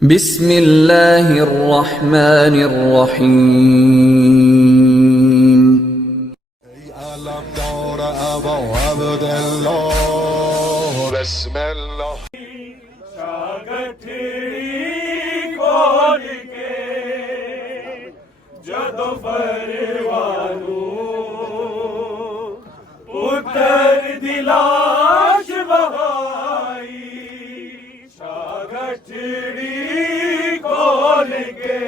बिस्मिल्लाहिर्रहमानिर्रहीम। ਜਦੋਂ ਪਰਵਾਨੂ ਪੁੱਤਰ ਦੀ ਲਾਸ਼ ਵਹਾਈ ਸ਼ਾਗਠੜੀ ਖੋਲ ਕੇ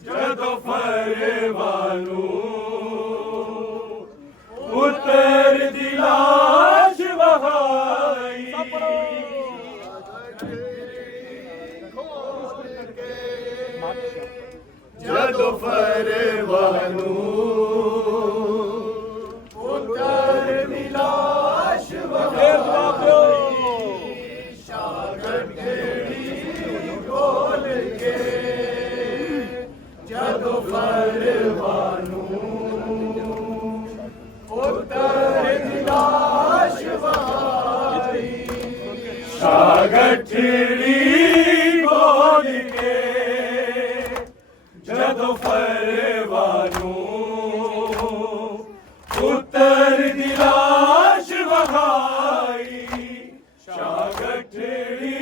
ਜਦੋਂ ਪਰਵਾਨੂ ਪੁੱਤਰ ਦੀ ਲਾਸ਼ ਵਹਾਈ ਜਦੋਂ ਪਰਵਾਨੂ ਪੁੱਤਰ ਦੀ ਲਾਸ਼ ਵਹਾਈ ਸ਼ਾਗਠੜੀ ਖੋਲ ਕੇ ਜਦੋਂ ਪਰਵਾਨੂ ਪੁੱਤਰ ਦੀ ਲਾਸ਼ ਵਹਾਈ ਸ਼ਾਗਠੜੀ ਖੋਲ ਕੇ ਜਦੋਂ ਪਰਵਾਨੂ ਪੁੱਤਰ ਦੀ ਲਾਸ਼ ਵਹਾਈ ਸ਼ਾਗਠੜੀ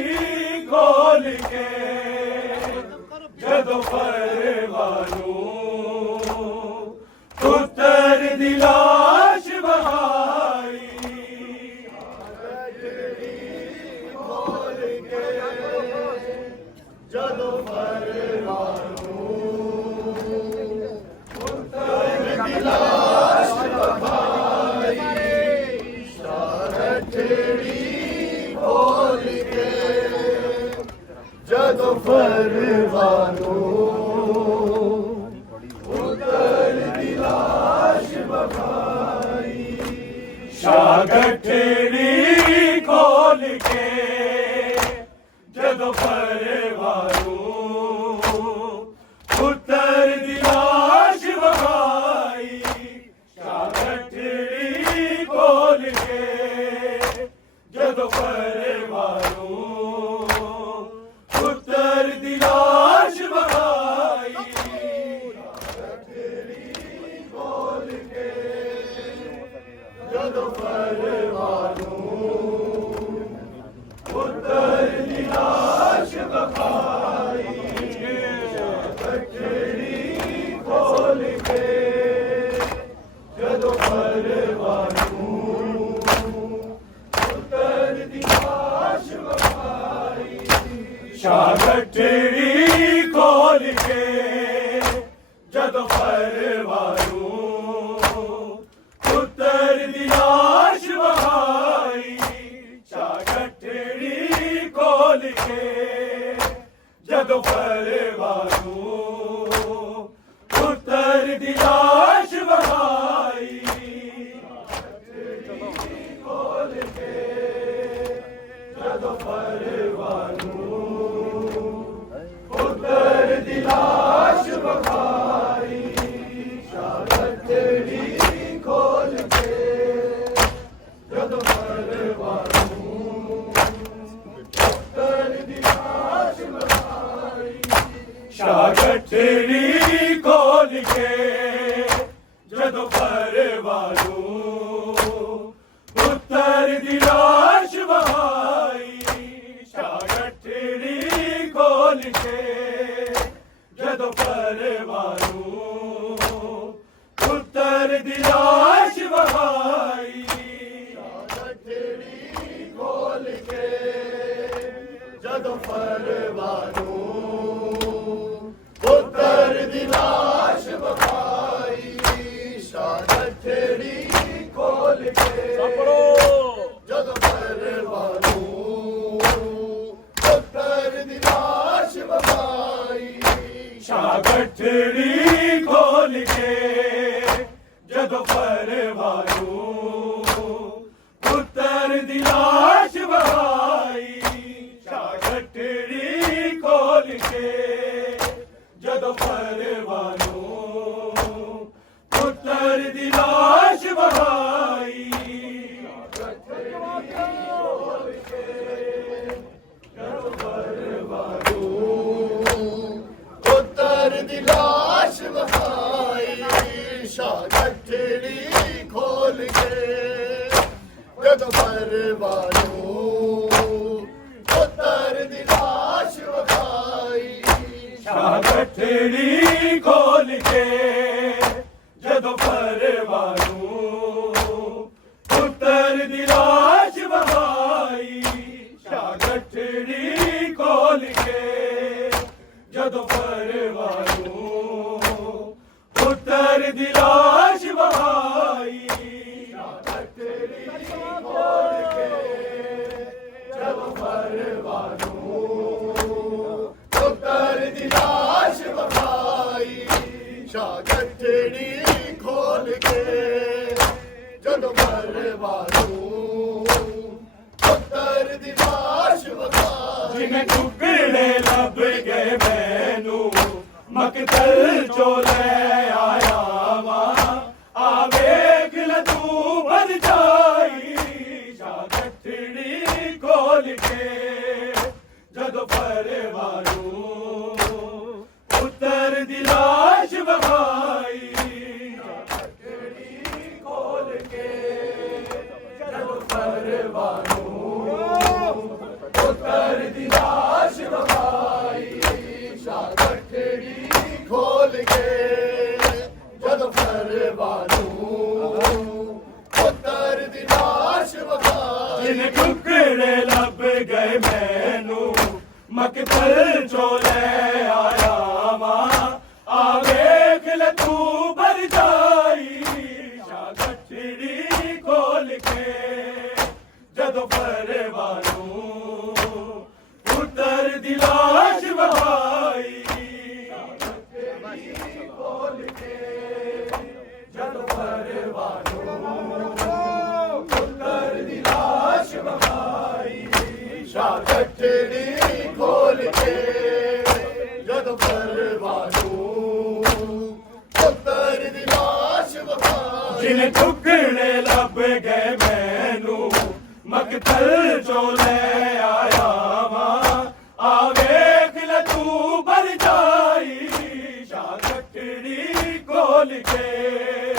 ਖੋਲ ਕੇ ਜਦੋਂ ਪਰਵਾਨੂ ਪੁੱਤਰ ਦੀ ਲਾਸ਼ ਵਹਾਈ ਸ਼ਾਗਠੜੀ ਖੋਲ ਕੇ ਜਦੋਂ ਪਰਵਾਨੂ ਜਦੋਂ ਪਰਵਾਨੂ ਪੁੱਤਰ ਦੀ ਲਾਸ਼ ਵਹਾਈ ਸ਼ਾਗਠੜੀ ਖੋਲ ਕੇ ਜਦੋਂ ਪਰਵਾਨੂ ਪੁੱਤਰ ਦੀ ਲਾਸ਼ ਵਹਾਈ ਸ਼ਾਗਠੜੀ ਖੋਲ ਕੇ ਜਦੋਂ ਪਰਵਾਨੂ ਪੁੱਤਰ ਦੀ ਲਾਸ਼ ਵਹਾਈ ਸ਼ਾਗਠੜੀ ਖੋਲ ਕੇ ਜਦੋਂ ਪਰਵਾਨੂ ਪੁੱਤਰ ਦੀ ਲਾਸ਼ ਵਹਾਈ ਸ਼ਾਗਠੜੀ ਖੋਲ ਕੇ ਜਦੋਂ ਪਰਵਾਨੂ ਪੁੱਤਰ ਦੀ ਲਾਸ਼ ਵਹਾਈ ਸ਼ਾਗਠੜੀ ਖੋਲ ਕੇ ਜਦੋਂ ਪਰਵਾਨੂ ਪੁੱਤਰ ਦੀ ਲਾਸ਼ ਵਹਾਈ ਸ਼ਾਗਠੜੀ ਖੋਲ ਕੇ ਜਦੋਂ ਪਰਵਾਨੂ ਪੁੱਤਰ ਦੀ ਲਾਸ਼ ਵਹਾਈ ਸ਼ਾਗਠੜੀ ਖੋਲ ਕੇ ਜਦੋਂ ਪਰਵਾਨੂ ਪੁੱਤਰ ਦੀ ਲਾਸ਼ ਵਹਾਈ ਸ਼ਾਗਠੜੀ ਖੋਲ ਕੇ ਜਦੋਂ ਪਰਵਾਨੂ ਪੁੱਤਰ ਦੀ ਲਾਸ਼ ਵਹਾਈ ਸ਼ਾਗਠੜੀ ਖੋਲ ਕੇ ਜਦੋਂ ਪਰਵਾਨੂ ਪੁੱਤਰ ਦੀ ਲਾਸ਼ ਵਹਾਈ ਸ਼ਾਗਠੜੀ ਖੋਲ ਕੇ ਜਦੋਂ ਪਰਵਾਨੂ ਪੁੱਤਰ ਦੀ ਲਾਸ਼ ਵਹਾਈ ਸ਼ਾਗਠੜੀ ਖੋਲ ਕੇ ਜਦੋਂ ਪਰਵਾਨੂ ਪੁੱਤਰ ਦੀ ਲਾਸ਼ ਵਹਾਈ ਸ਼ਾਗਠੜੀ ਖੋਲ ਕੇ ਜਦੋਂ ਪਰਵਾਨੂ ਪੁੱਤਰ ਦੀ ਲਾਸ਼ ਵਹਾਈ ਸ਼ਾਗਠੜੀ ਖੋਲ ਕੇ ਜਦੋਂ ਪਰਵਾਨੂ ਪੁੱਤਰ ਦੀ ਲਾਸ਼ ਵਹਾਈ ਸ਼ਾਗਠੜੀ ਖੋਲ ਕੇ ਜਦੋਂ ਪਰਵਾਨੂ ਪੁੱਤਰ ਦੀ ਲਾਸ਼ ਵਹਾਈ ਸ਼ਾਗਠੜੀ ਖੋਲ ਕੇ ਜਦੋਂ ਪਰਵਾਨੂ ਸ਼ਾਹ ਗੱਠੜੀ ਖੋਲ ਕੇ ਜਦੋਂ ਪਰਵਾਨੂੰ ਪੁੱਤਰ ਦੀ ਲਾਸ਼ ਵਹਾਈ ਸ਼ਾਹ ਗੱਠੜੀ ਖੋਲ ਕੇ ਜਦੋਂ ਪਰਵਾਨੂੰ ਪੁੱਤਰ ਦੀ ਲਾਸ਼ ਵਹਾਈ ਸ਼ਾਹ ਗੱਠੜੀ ਖੋਲ ਕੇ ਜਦੋਂ ਪਰਵਾਨੂੰ ਪੁੱਤਰ ਦੀ ਲਾਸ਼ ਵਹਾਈ ਸ਼ਾਹ ਗੱਠੜੀ ਖੋਲ ਕੇ ਜਦੋਂ ਪਰਵਾਨੂੰ ਪੁੱਤਰ ਦੀ ਲਾਸ਼ ਵਹਾਈ ਜਿਵੇਂ ਟੁਕੜੇ ਲੱਭ ਗਏ ਮੈਨੂੰ ਮਕਤਲ ਚੋਂ ਲੈ ਆਇਆ ਵਾਂ ਆ ਵੇਖ ਲੈ ਤੂੰ ਭਰ ਜਾਈ ਸ਼ਾਹ ਗੱਠੜੀ ਖੋਲ ਕੇ ਜਦੋਂ ਪਰਵਾਨੂੰ ਪੁੱਤਰ ਦੀ ਲਾਸ਼ ਵਹਾਈ ਗੱਠੜੀ ਖੋਲ ਕੇ ਜਦੋਂ ਪਰਵਾਨੂੰ ਪੁੱਤਰ ਦੀ ਲਾਸ਼ ਵਹਾਈ ਸ਼ਾਹ ਗੱਠੜੀ ਖੋਲ ਕੇ ਜਦੋਂ ਪਰਵਾਨੂੰ ਪੁੱਤਰ ਦੀ ਲਾਸ਼ ਵਹਾਈ ਜਿਨ ਟੁਕੜੇ ਲੱਭ ਗਏ ਮੈਨੂੰ ਮਕਤਲ ਚੋਂ ਲੈ ਆਇਆ ਵਾਂ ਆ ਵੇਖ ਲੈ ਤੂੰ ਭਰ ਜਾਈ ਸ਼ਾਹ ਗੱਠੜੀ ਖੋਲ ਕੇ ਜਦੋਂ ਪਰਵਾਨੂੰ ਪੁੱਤਰ ਦੀ ਲਾਸ਼ ਵਹਾਈ ਗੱਠੜੀ ਖੋਲ ਕੇ ਜਦੋਂ ਪਰਵਾਨੂੰ ਪੁੱਤਰ ਦੀ ਲਾਸ਼ ਵਹਾਈ ਸ਼ਾਹ ਗੱਠੜੀ ਖੋਲ ਕੇ ਜਦੋਂ ਪਰਵਾਨੂੰ ਪੁੱਤਰ ਦੀ ਲਾਸ਼ ਵਹਾਈ ਜਿਨ ਟੁਕੜੇ ਲੱਭ ਗਏ ਮੈਨੂੰ ਮਕਤਲ ਚੋਂ ਲੈ ਆਇਆ ਵਾਂ ਆ ਵੇਖ ਲੈ ਤੂੰ ਭਰ ਜਾਈ ਸ਼ਾਹ ਗੱਠੜੀ ਖੋਲ ਕੇ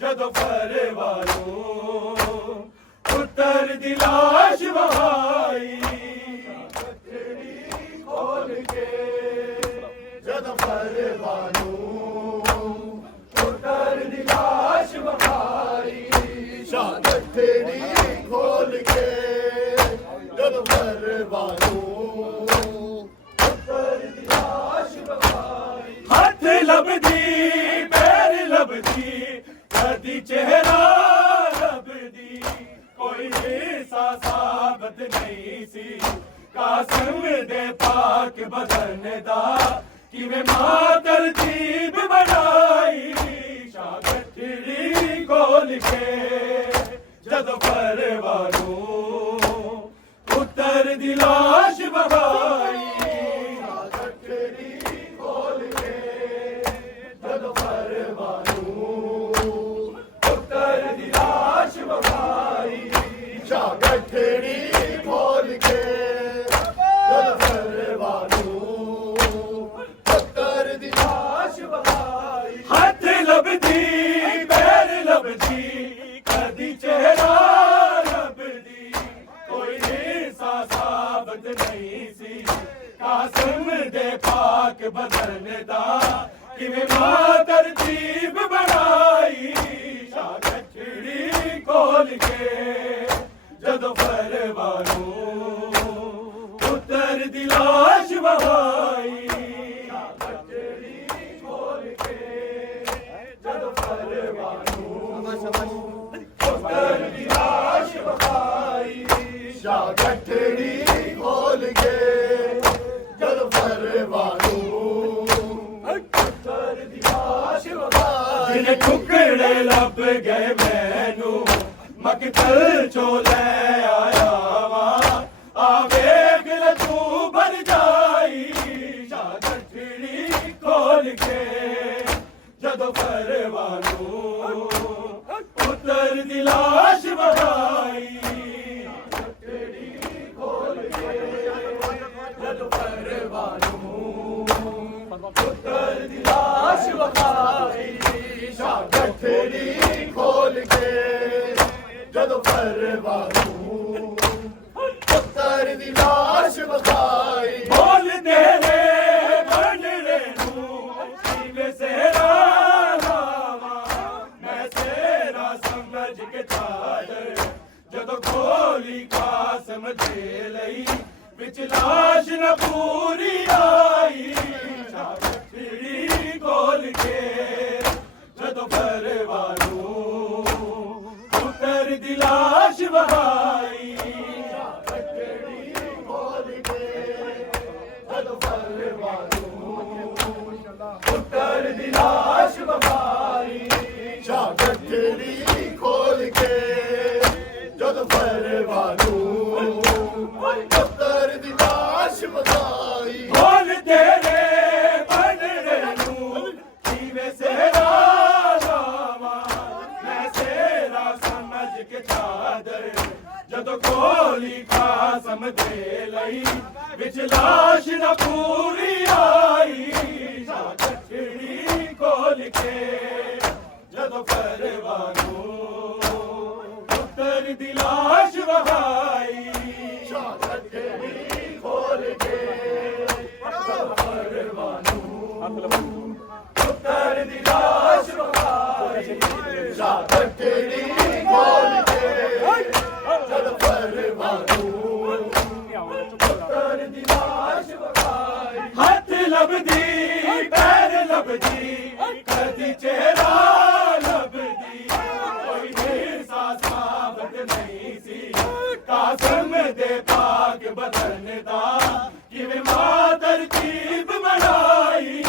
ਜਦੋਂ ਪਰਵਾਨੂੰ ਪੁੱਤਰ ਦੀ ਲਾਸ਼ ਵਹਾਈ ਗੱਠੜੀ ਖੋਲ ਕੇ ਜਦੋਂ ਪਰਵਾਨੂੰ ਪੁੱਤਰ ਦੀ ਲਾਸ਼ ਵਹਾਈ ਸ਼ਾਹ ਗੱਠੜੀ ਖੋਲ ਕੇ ਜਦੋਂ ਪਰਵਾਨੂੰ ਪੁੱਤਰ ਦੀ ਲਾਸ਼ ਵਹਾਈ ਹੱਥ ਲੱਭਦੀ ਪੈਰ ਲੱਭਦੀ ਕਦੀ ਚਿਹਰਾ ਲੱਭਦੀ ਕੋਈ ਸਾਬਤ ਨਹੀਂ ਸੀ ਕਾਸਮ ਦੇ ਪਾਕ ਬਦਨ ਦਾ ਕਿਵੇਂ ਮਾਂ ਤਰਤੀਬ ਬਣਾਈ ਸ਼ਾਹ ਗੱਠੜੀ ਖੋਲ ਕੇ ਜਦੋਂ ਪਰਵਾਨੂੰ ਪੁੱਤਰ ਦੀ ਲਾਸ਼ ਵਹਾਈ ਸ਼ਾਹ ਗੱਠੜੀ ਖੋਲ ਕੇ ਜਦੋਂ ਪਰਵਾਨੂੰ ਪੁੱਤਰ ਦੀ ਲਾਸ਼ ਵਹਾਈ ਸ਼ਾਹ ਗੱਠੜੀ ਖੋਲ ਕੇ ਜਦੋਂ ਪਰਵਾਨੂੰ ਪੁੱਤਰ ਦੀ ਲਾਸ਼ ਵਹਾਈ ਹੱਥ ਲੱਭਦੀ ਪੈਰ ਲੱਭਦੀ ਕਦੀ ਚਿਹਰਾ ਲੱਭਦੀ ਕੋਈ ਸਾਬਤ ਨਹੀਂ ਸੀ ਕਾਸਮ ਦੇ ਪਾਕ ਬਦਨ ਦਾ ਕਿਵੇਂ ਮਾਂ ਤਰਤੀਬ ਬਣਾਈ ਸ਼ਾਹ ਗੱਠੜੀ ਖੋਲ ਕੇ ਜਦੋਂ ਪਰਵਾਨੂੰ ਪੁੱਤਰ ਦੀ ਲਾਸ਼ ਵਹਾਈ ਸ਼ਾਹ ਗੱਠੜੀ ਖੋਲ ਕੇ ਜਦੋਂ ਪਰਵਾਨੂੰ ਪੁੱਤਰ ਦੀ ਲਾਸ਼ ਵਹਾਈ ਸ਼ਾਹ ਗੱਠੜੀ ਖੋਲ ਕੇ ਜਦੋਂ ਪਰਵਾਨੂੰ ਪੁੱਤਰ ਦੀ ਲਾਸ਼ ਵਹਾਈ ਜਿਨ ਟੁਕੜੇ ਲੱਭ ਗਏ ਮੈਨੂੰ ਮਕਤਲ ਚੋਂ ਲੈ ਆਇਆ ਵਾਂ ਆ ਵੇਖ ਲੈ ਤੂੰ ਭਰ ਜਾਈ ਸ਼ਾਹ ਗੱਠੜੀ ਖੋਲ ਕੇ ਜਦੋਂ ਪਰਵਾਨੂੰ ਪੁੱਤਰ ਦੀ ਲਾਸ਼ ਵਹਾਈ ਗੱਠੜੀ ਖੋਲ ਕੇ ਜਦੋਂ ਪਰਵਾਨੂੰ ਪੁੱਤਰ ਦੀ ਲਾਸ਼ ਵਹਾਈ ਸ਼ਾਹ ਗੱਠੜੀ ਖੋਲ ਕੇ ਜਦੋਂ ਪਰਵਾਨੂੰ ਪੁੱਤਰ ਦੀ ਲਾਸ਼ ਵਹਾਈ ਬੋਲ ਤੇਰੇ ਬਣ न पूरी आई गठड़ी खोल के जदों परवानू पुत्र दी लाश वहाई गठड़ी खोल के जदों परवानू पुत्र दी लाश वहाई गठड़ी खोल के जदों परवानू पुत्र दी लाश वहाई खोल तेरे बनड़े नूं किवें सेरा लावां मैं सेरा समझ के चादर जदों खोली खासम दे लई विच लाश न पूरी आई गठड़ी खोल के जदों परवानू पुत्र दी लाश वहाई गठड़ी खोल के जदों परवानू पुत्र दी लाश वहाई गठड़ी खोल के जदों परवानू पुत्र दी लाश वहाई हथ लभदी पैर लभदी कदी चेहरा लभदी कोई हिरसा साबत नहीं सी कासम दे पाक बदन दा किवें मां तरकीब बनाई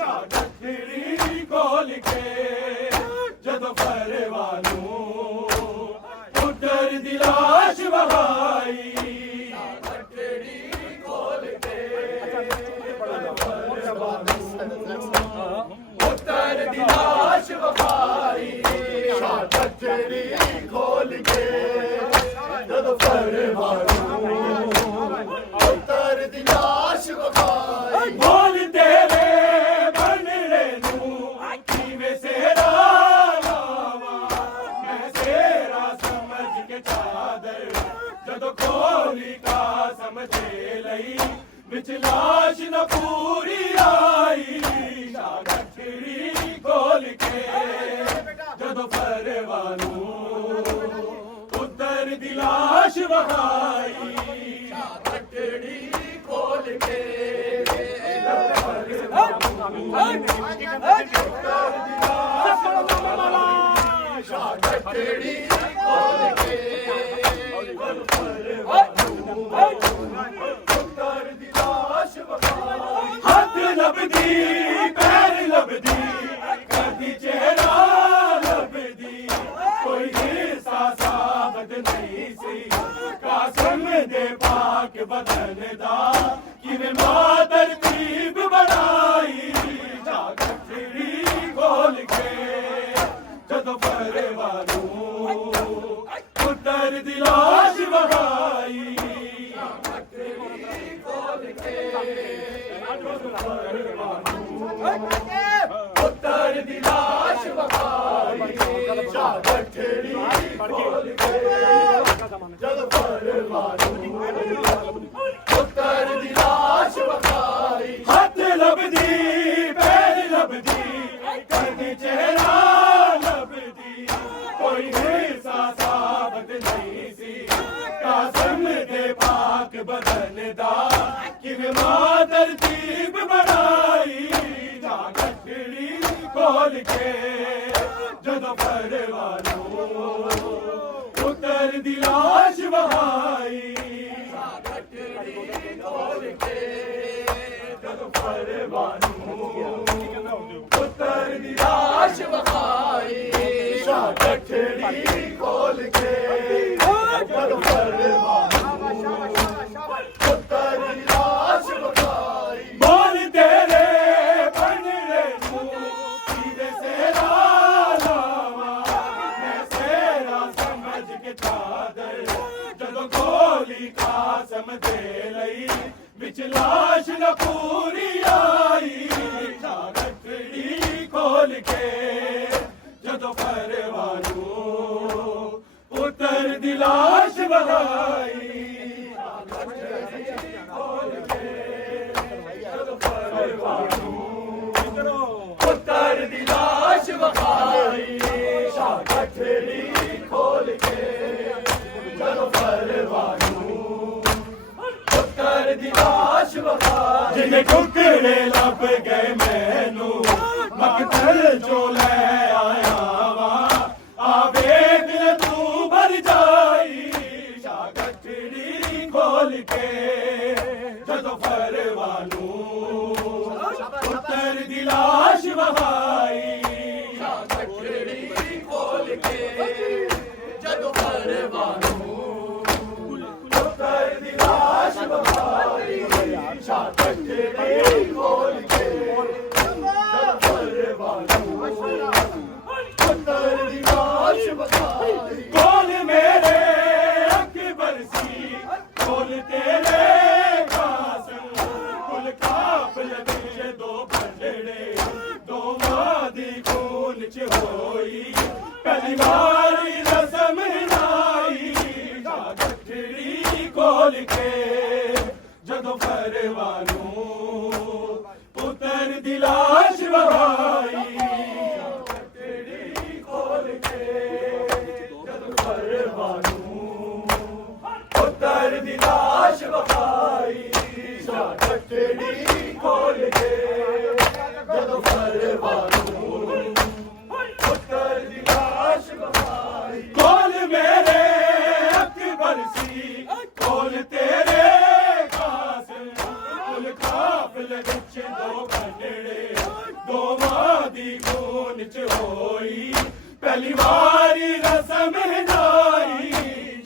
गठड़ी खोल के जदों परवानू पुत्र दी लाश वहाई गठड़ी खोल के जदों परवानू पुत्र दी लाश वहाई गठड़ी खोल के जदों परवानू पुत्र दी लाश वहाई बोल तेरे बनड़े नूं किवें सेरा लावां मैं सेरा समझ के चादर जदों खोली खासम दे लई विच लाश न पूरी आई गठड़ी खोल के जदों परवानू पुत्र दी लाश वहाई गठड़ी खोल के जदों परवानू पुत्र दी लाश वहाई गठड़ी खोल के जदों परवानू पुत्र दी लाश वहाई हथ लभदी पैर लभदी कदी चेहरा लभदी कोई हिरसा साबत नहीं सी कासम दे पाक बदन दा किवें मां तरकीब बनाई गठड़ी खोल के जदों परवानू पुत्र दी लाश वहाई गठड़ी खोल के जदों परवानू पुत्र दी लाश वहाई गठड़ी खोल के जदों परवानू पुत्र दी लाश वहाई हथ लभदी पैर लभदी कदी चेहरा लभदी कोई हिरसा साबत नहीं सी कासम दे पाक बदन दा किवें मां तरतीब बनाई गठड़ी खोल के जदों परवानू पुत्र दी लाश वहाई गठड़ी खोल के जदों परवानू पुत्र दी लाश वहाई गठड़ी खोल के जदों परवानू पुत्र दी लाश वहाई बोल तेरे बनड़े नूं किवें सेरा लावां मैं सेरा समझ के चादर जदों खोली खासम दे लई विच लाश न पूरी आई गठड़ी खोल के जदों परवानू पुत्र दी लाश वहाई गठड़ी खोल के जदों परवानू पुत्र दी लाश वहाई गठड़ी खोल के जदों परवानू पुत्र दी लाश बखाई जिन्हें टुकड़े लब गए मैनू मकतल चो ले आया वा आवे दिल तू भर जाई शाह गठड़ी खोल के जदों फरवानू पुत्तर दी लाश वहाई शाह गठड़ी खोल के जदों फरवानू पुत्तर दी लाश वहाई शाह गठड़ी खोल के जदों फरवानू पुत्तर दी लाश वहाई कौन मेरे अकबर सी कौन तेरे कासिम कुल काफिल विच दो बंडड़े दोवां दी खून च होई पहली वारी रस्म नाई शाह गठड़ी खोल के जदों फरवानू पुत्तर दी लाश वहाई खोल के जदों फरवानू पुत्तर दी लाश वखाई शाह गठड़ी खोल के जदों फरवानू पुत्तर दी लाश वखाई कौन मेरे अकबर सी कौन तेरे कासिम कुल काफिल विच दो बंडड़े दोवां दी खून च होई पहली वारी रस्म नाई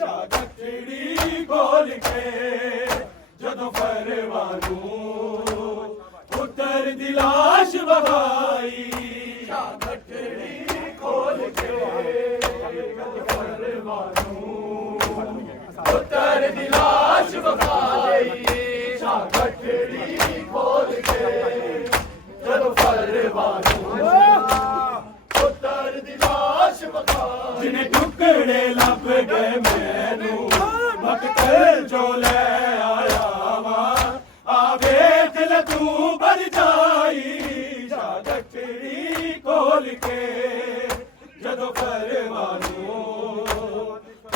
शाह गठड़ी खोल के जदों फरवानू पुत्तर दी लाश वहाई शाह गठड़ी खोल के जदों फरवानू पुत्तर दी लाश वहाई शाह गठड़ी खोल के जदों फरवानू पुत्तर दी लाश वखाई जिन्हें टुकड़े लब गए मैनू मकतल चो ले आया वा आवे दिल तू भर जाई शाह गठड़ी खोल के जदों फरवानू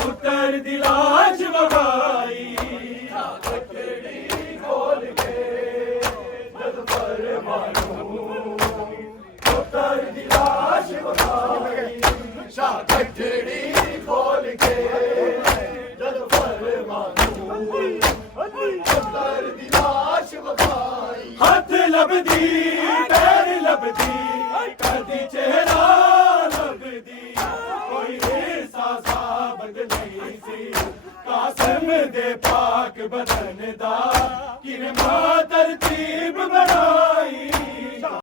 पुत्तर दी लाश वखाई शाह गठड़ी खोल के जदों फरवानू पुत्तर दी लाश वखाई शाह गठड़ी खोल के जदों फरवानू पुत्तर दी लाश वखाई हथ लभदी पैर लभदी कदी चेहरा लभदी कोई हिस्सा साबत नहीं सी कासिम दे पाक बदन दा किने मां तरतीब बनाई